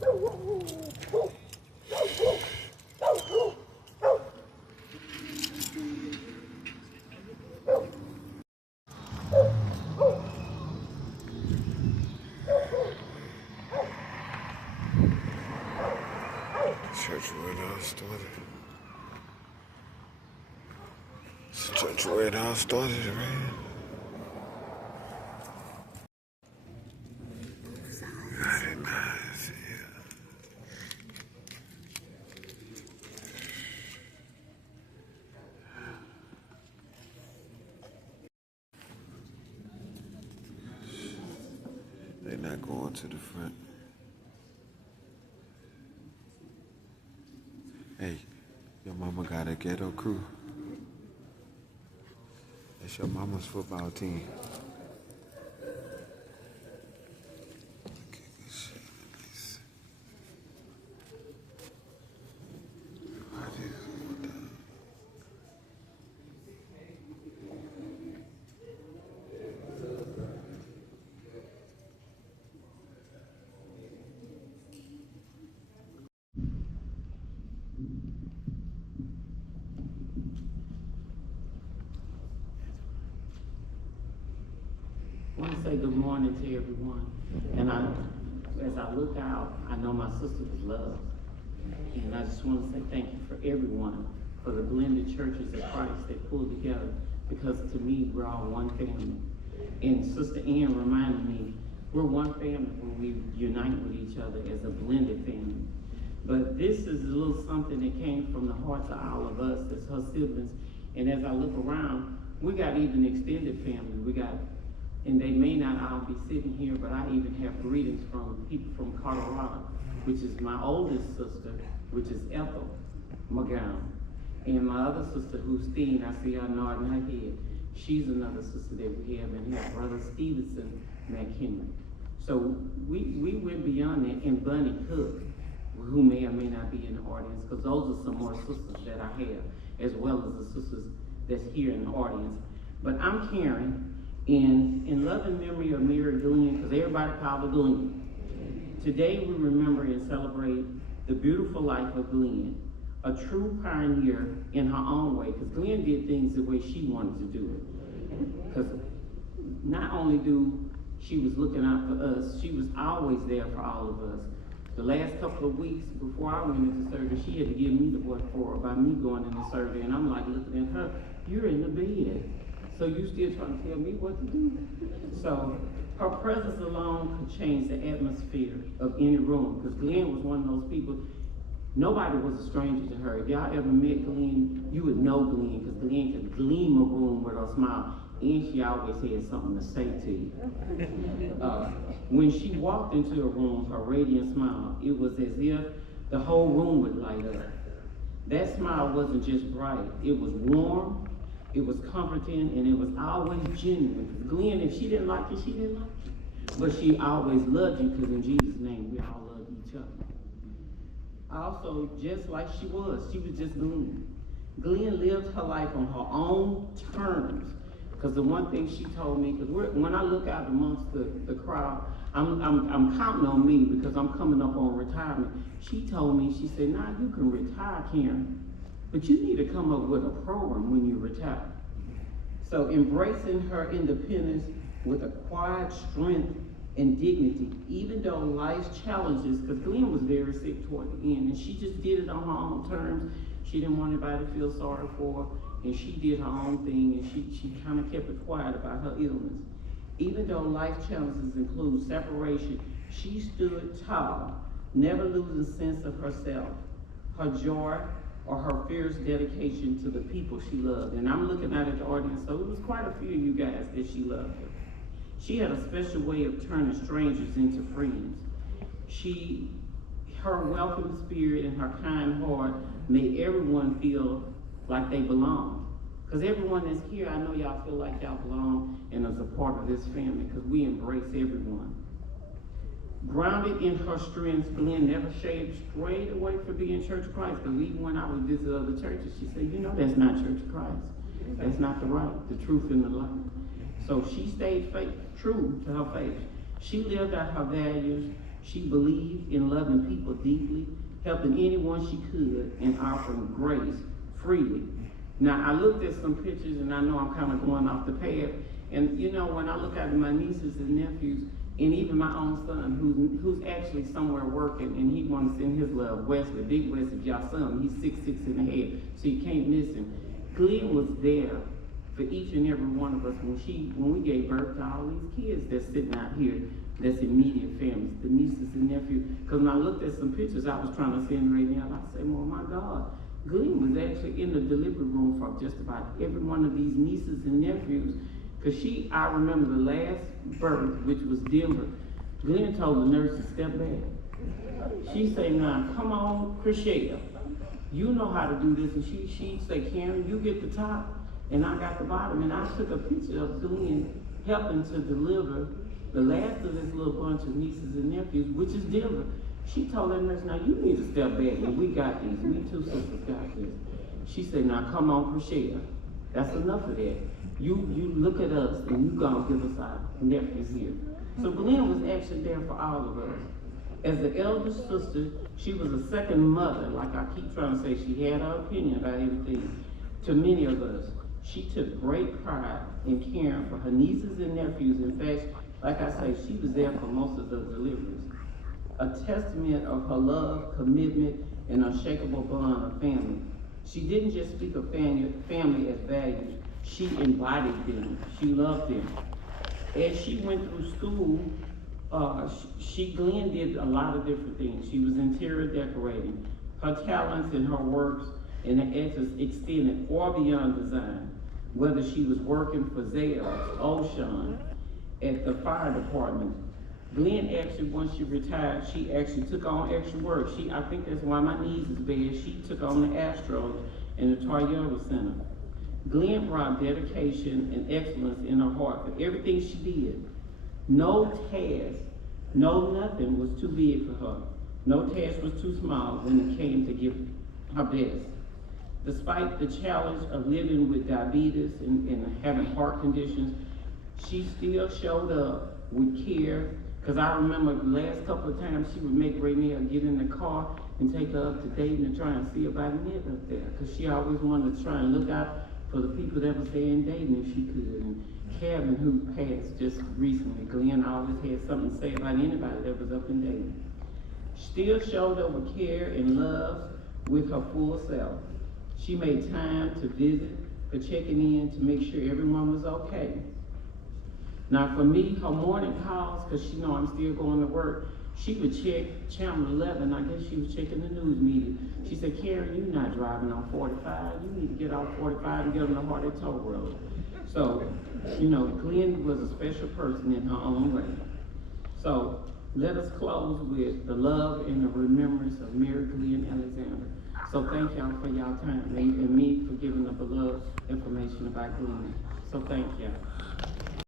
Church where it all started. It's the church where it all started, man. I did not see it. They're not going to the front. Hey, your mama got a ghetto crew. That's your mama's football team. I want to say good morning to everyone. And as I look out, I know my sister is loved. And I just want to say thank you for everyone, for the blended churches of Christ that pulled together. Because to me, we're all one family. And Sister Ann reminded me, we're one family when we unite with each other as a blended family. But this is a little something that came from the hearts of all of us as her siblings. And as I look around, we got even extended family. And they may not all be sitting here, but I even have greetings from people from Colorado, which is my oldest sister, which is Ethel McGowan. And my other sister, who's Steen, I see her nodding her head. She's another sister that we have, and have Brother Stevenson McHenry. So we went beyond that, and Bunny Cook, who may or may not be in the audience, because those are some more sisters that I have, as well as the sisters that's here in the audience. But I'm Karen. In loving memory of Mary Glenn, because everybody called her Glenn. Today we remember and celebrate the beautiful life of Glenn, a true pioneer in her own way, because Glenn did things the way she wanted to do it. Because not only she was looking out for us, she was always there for all of us. The last couple of weeks before I went into surgery, she had to give me the what for about me going into surgery, and I'm like looking at her, you're in the bed. So you still trying to tell me what to do? So her presence alone could change the atmosphere of any room, because Glenn was one of those people, nobody was a stranger to her. If y'all ever met Glenn, you would know Glenn, because Glenn could gleam a room with her smile, and she always had something to say to you. When she walked into a room, her radiant smile, it was as if the whole room would light up. That smile wasn't just bright, it was warm, it was comforting, and it was always genuine. Glenn, if she didn't like you, she didn't like you. But she always loved you, because in Jesus' name, we all love each other. Also, just like she was just Glenn. Glenn lived her life on her own terms. Because the one thing she told me, because when I look out amongst the crowd, I'm counting on me, because I'm coming up on retirement. She told me, she said, nah, you can retire, Karen, but you need to come up with a program when you retire. So embracing her independence with a quiet strength and dignity, even though life's challenges, because Glenn was very sick toward the end, and she just did it on her own terms. She didn't want anybody to feel sorry for her, and she did her own thing, and she kind of kept it quiet about her illness. Even though life challenges include separation, she stood tall, never losing sense of herself, her joy, or her fierce dedication to the people she loved. And I'm looking out at the audience, so it was quite a few of you guys that she loved her. She had a special way of turning strangers into friends. Her welcome spirit and her kind heart made everyone feel like they belonged. Because everyone that's here, I know y'all feel like y'all belong and is a part of this family, because we embrace everyone. Grounded in her strengths, Glenn never strayed away from being Church of Christ, because even when I would visit other churches, she said, you know, that's not Church of Christ. That's not the truth and the light. So she stayed true to her faith. She lived out her values. She believed in loving people deeply, helping anyone she could, and offering grace freely. Now, I looked at some pictures, and I know I'm kind of going off the path. And you know, when I look at my nieces and nephews, and even my own son, who's actually somewhere working, and he wants to send his love, Wesley, Big Wesley, y'all son, he's 6'6" and a half, so you can't miss him. Glenn was there for each and every one of us when we gave birth to all these kids that's sitting out here, that's immediate families, the nieces and nephews. Because when I looked at some pictures I was trying to send right now, I said, well, my God, Glenn was actually in the delivery room for just about every one of these nieces and nephews. Because I remember the last birth, which was Denver, Glenn told the nurse to step back. She said, now, come on, Chriselle, you know how to do this. And she said, Karen, you get the top, and I got the bottom. And I took a picture of Glenn helping to deliver the last of this little bunch of nieces and nephews, which is Denver. She told that nurse, now you need to step back, and we got these. We two sisters got this. She said, now come on, Chriselle. That's enough of that. You look at us, and you gonna give us our nephews here. So Glenn was actually there for all of us. As the eldest sister, she was a second mother, like I keep trying to say. She had her opinion about everything. To many of us, she took great pride in caring for her nieces and nephews. In fact, like I say, she was there for most of the deliveries. A testament of her love, commitment, and unshakable bond of family. She didn't just speak of family as values. She embodied them. She loved them. As she went through school, Glenn did a lot of different things. She was interior decorating. Her talents and her works and her ethics extended far beyond design. Whether she was working for Zales, Ocean, at the fire department. Glenn actually, once she retired, she actually took on extra work. I think that's why my knees is bad. She took on the Astros and the Toyota Center. Glenn brought dedication and excellence in her heart for everything she did. No task, nothing was too big for her. No task was too small when it came to give her best. Despite the challenge of living with diabetes and having heart conditions, she still showed up with care. Because I remember the last couple of times she would make Rainier get in the car and take her up to Dayton and try and see about Ned up there. Because she always wanted to try and look out for the people that was there in Dayton if she could. And Kevin, who passed just recently, Glenn always had something to say about anybody that was up in Dayton. Still showed up with care and love with her full self. She made time to visit, for checking in to make sure everyone was okay. Now for me, her morning calls, because she know I'm still going to work, she would check Channel 11. I guess she was checking the news media. She said, Karen, you're not driving on 45. You need to get off 45 and get on the Hardy Toll Road. So, you know, Glenn was a special person in her own way. So let us close with the love and the remembrance of Mary Glenn Alexander. So thank y'all for y'all time and me for giving the beloved information about Glenn. So thank y'all.